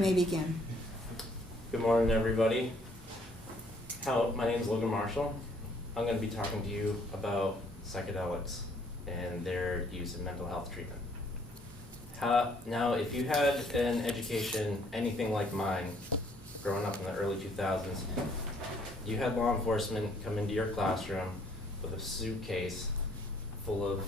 may begin. Good morning, everybody. My name is Logan Marshall. I'm going to be talking to you about psychedelics and their use in mental health treatment. Now, if you had an education anything like mine, growing up in the early 2000s, you had law enforcement come into your classroom with a suitcase full of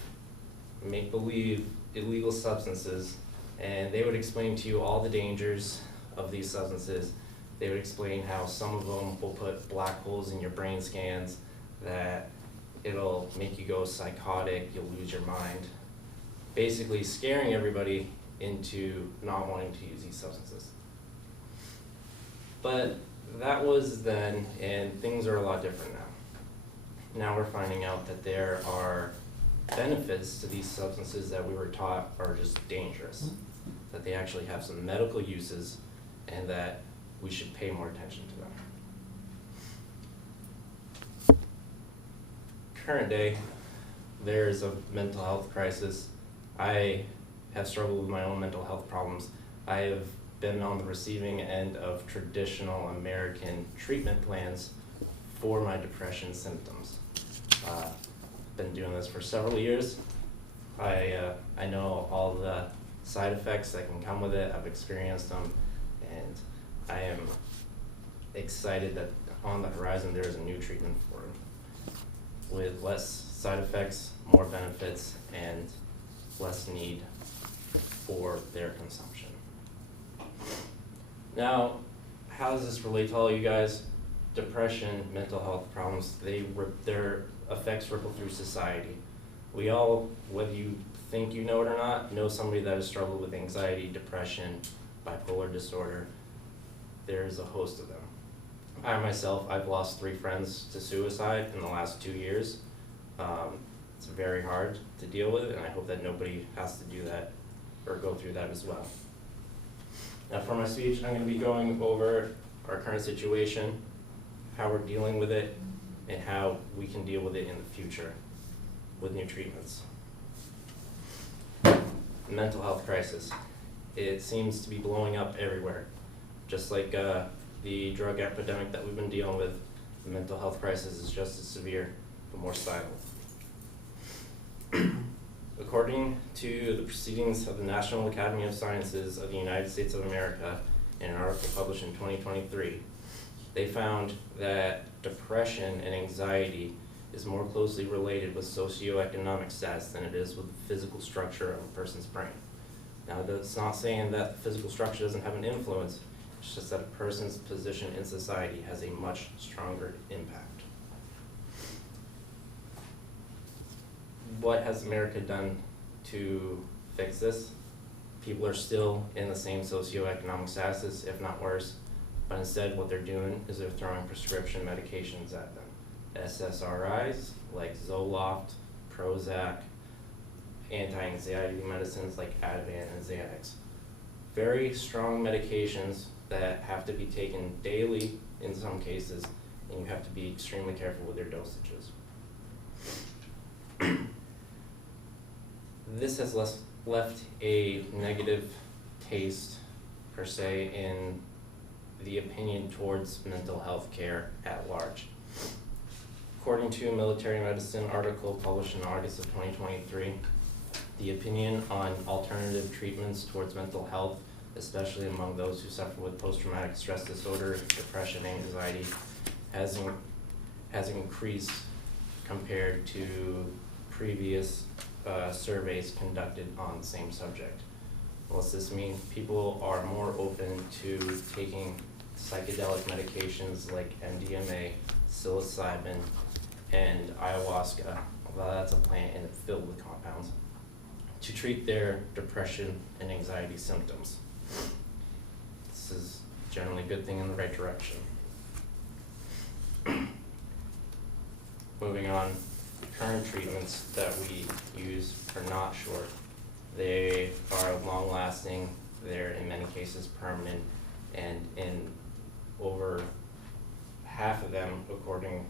make-believe illegal substances, and they would explain to you all the dangers of these substances. They would explain how some of them will put black holes in your brain scans, that it'll make you go psychotic, you'll lose your mind. Basically scaring everybody into not wanting to use these substances. But that was then, and things are a lot different now. Now we're finding out that there are benefits to these substances that we were taught are just dangerous, that they actually have some medical uses, and that we should pay more attention to them. Current day, there's a mental health crisis. I have struggled with my own mental health problems. I have been on the receiving end of traditional American treatment plans for my depression symptoms. Been doing this for several years. I know all the side effects that can come with it. I've experienced them, and I am excited that on the horizon there is a new treatment for it with less side effects, more benefits, and less need for their consumption. Now, how does this relate to all you guys? Depression, mental health problems, their effects ripple through society. We all, whether you think you know it or not, know somebody that has struggled with anxiety, depression, bipolar disorder. There's a host of them. I myself, I've lost 3 friends to suicide in the last 2 years. It's very hard to deal with, and I hope that nobody has to do that or go through that as well. Now for my speech, I'm going to be going over our current situation, how we're dealing with it, and how we can deal with it in the future with new treatments. The mental health crisis. It seems to be blowing up everywhere. Just like the drug epidemic that we've been dealing with, the mental health crisis is just as severe, but more silent. According to the proceedings of the National Academy of Sciences of the United States of America, in an article published in 2023, they found that depression and anxiety is more closely related with socioeconomic status than it is with the physical structure of a person's brain. Now, that's not saying that the physical structure doesn't have an influence, it's just that a person's position in society has a much stronger impact. What has America done to fix this? People are still in the same socioeconomic status, if not worse, but instead what they're doing is they're throwing prescription medications at them. SSRIs like Zoloft, Prozac, anti-anxiety medicines like Ativan and Xanax. Very strong medications that have to be taken daily in some cases, and you have to be extremely careful with your dosages. This has left a negative taste, per se, in the opinion towards mental health care at large. According to a military medicine article published in August of 2023, the opinion on alternative treatments towards mental health, especially among those who suffer with post-traumatic stress disorder, depression, and anxiety, has increased compared to previous surveys conducted on the same subject. What's this mean? People are more open to taking psychedelic medications like MDMA, psilocybin, and ayahuasca, although that's a plant and it's filled with compounds, to treat their depression and anxiety symptoms. This is generally a good thing in the right direction. Moving on, current treatments that we use are not short. They are long-lasting, they're in many cases permanent, and in over half of them, according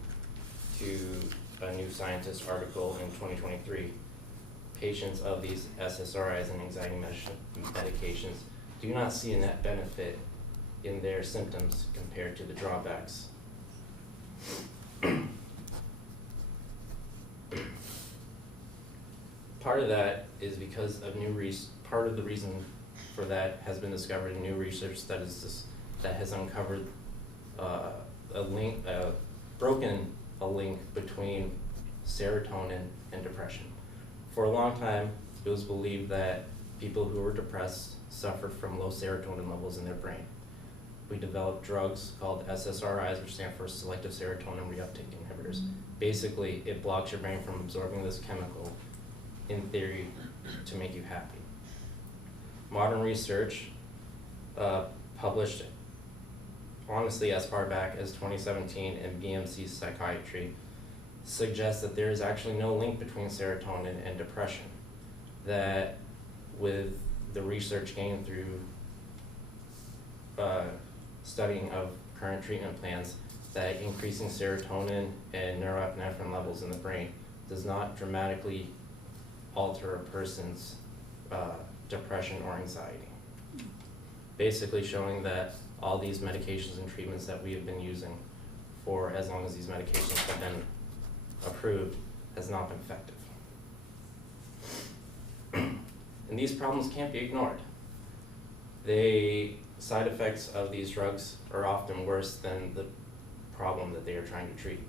to a New Scientist article in 2023, patients of these SSRIs and anxiety medications do not see a net benefit in their symptoms compared to the drawbacks. Part of that is because of part of the reason for that has been discovered in new research that has uncovered broken a link between serotonin and depression. For a long time, it was believed that people who were depressed suffered from low serotonin levels in their brain. We developed drugs called SSRIs, which stand for selective serotonin reuptake inhibitors. Basically, it blocks your brain from absorbing this chemical, in theory, to make you happy. Modern research, published honestly as far back as 2017 in BMC Psychiatry, suggests that there is actually no link between serotonin and depression. That with the research gained through studying of current treatment plans, that increasing serotonin and norepinephrine levels in the brain does not dramatically alter a person's depression or anxiety. Basically showing that all these medications and treatments that we have been using for as long as these medications have been approved has not been effective. And these problems can't be ignored. The side effects of these drugs are often worse than the problem that they are trying to treat.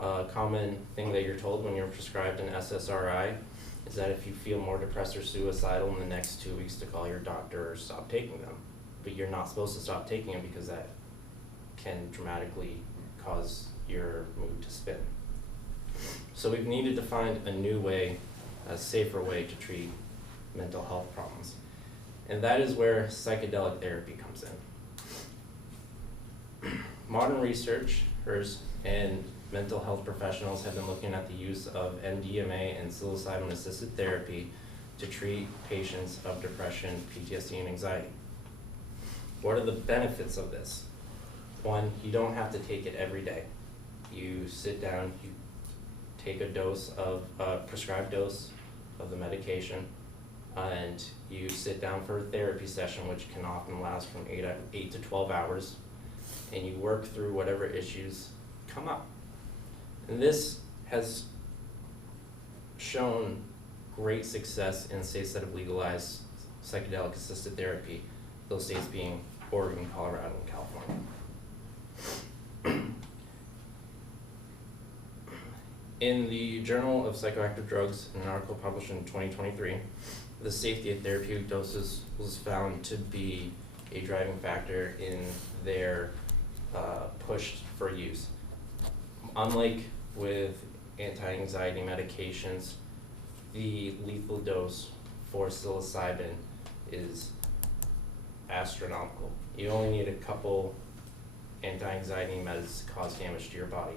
A common thing that you're told when you're prescribed an SSRI is that if you feel more depressed or suicidal in the next 2 weeks to call your doctor or stop taking them. But you're not supposed to stop taking them because that can dramatically cause your mood to spin. So we've needed to find a new way, a safer way to treat mental health problems. And that is where psychedelic therapy comes in. Modern researchers and mental health professionals have been looking at the use of MDMA and psilocybin-assisted therapy to treat patients of depression, PTSD, and anxiety. What are the benefits of this? One, you don't have to take it every day. You sit down, you take a prescribed dose of the medication, and you sit down for a therapy session, which can often last from 8 to 12 hours, and you work through whatever issues come up. And this has shown great success in states that have legalized psychedelic-assisted therapy, those states being Oregon, Colorado, and California. In the Journal of Psychoactive Drugs, in an article published in 2023, the safety of therapeutic doses was found to be a driving factor in their push for use. Unlike with anti-anxiety medications, the lethal dose for psilocybin is astronomical. You only need a couple anti-anxiety meds to cause damage to your body,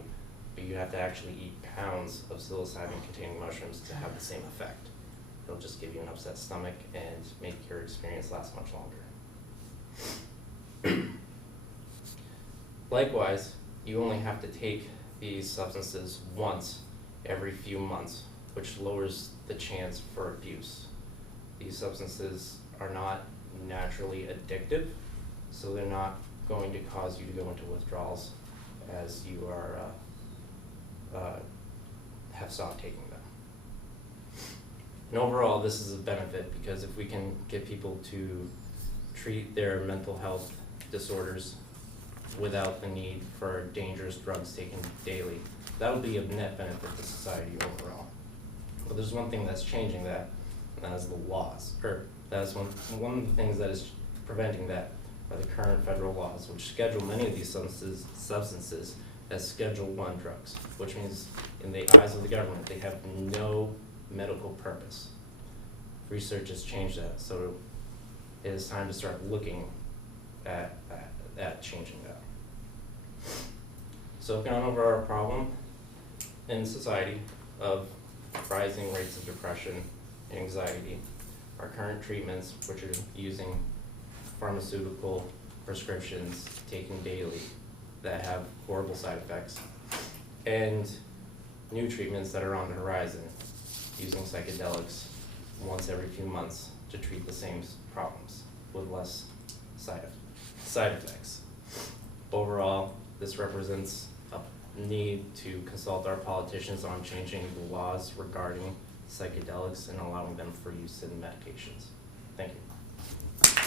but you have to actually eat pounds of psilocybin-containing mushrooms to have the same effect. It'll just give you an upset stomach and make your experience last much longer. Likewise, you only have to take these substances once every few months, which lowers the chance for abuse. These substances are not naturally addictive, so they're not going to cause you to go into withdrawals as you are have stopped taking them. And overall, this is a benefit because if we can get people to treat their mental health disorders without the need for dangerous drugs taken daily, that would be a net benefit to society overall. But there's one thing that's changing that, and that is the laws. That is one of the things that is preventing that are the current federal laws, which schedule many of these substances as Schedule I drugs, which means in the eyes of the government, they have no medical purpose. Research has changed that, so it is time to start looking at changing that. So gone over our problem in society of rising rates of depression and anxiety, our current treatments, which are using pharmaceutical prescriptions taken daily that have horrible side effects, and new treatments that are on the horizon using psychedelics once every few months to treat the same problems with less side Side effects. Overall, this represents a need to consult our politicians on changing the laws regarding psychedelics and allowing them for use in medications. Thank you.